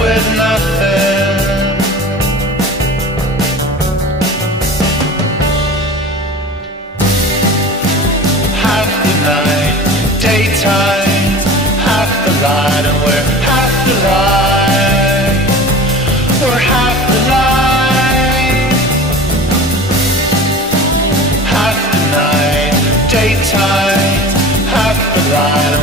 with nothing. Half the night, daytime, half the light, and we're half the light. We're half the light. Half the night, daytime, half the light.